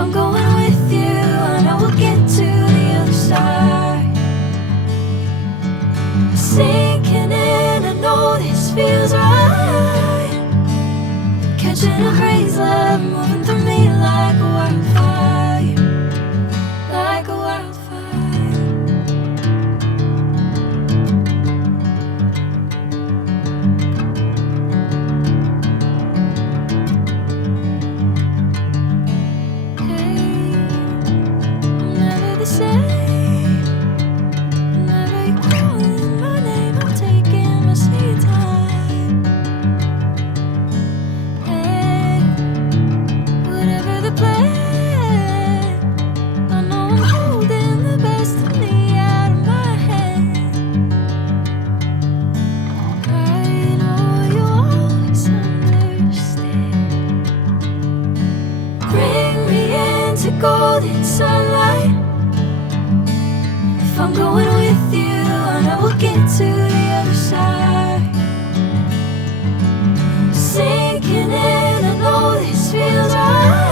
I'm going with you, I know we'll get to the other side. Sinking in, I know this feels right. Catching a breeze, love moving through me like a wildfire, like a wildfire. Hey, I'm never the same. Whenever you're calling my name, I'm taking my sweet time. Hey, whatever the plan, I know I'm holding the best of me out of my head. I know you always understand. Bring me into golden sunlight. If I'm going with you, I know we'll get to the other side. Sinking in, I know this feels right.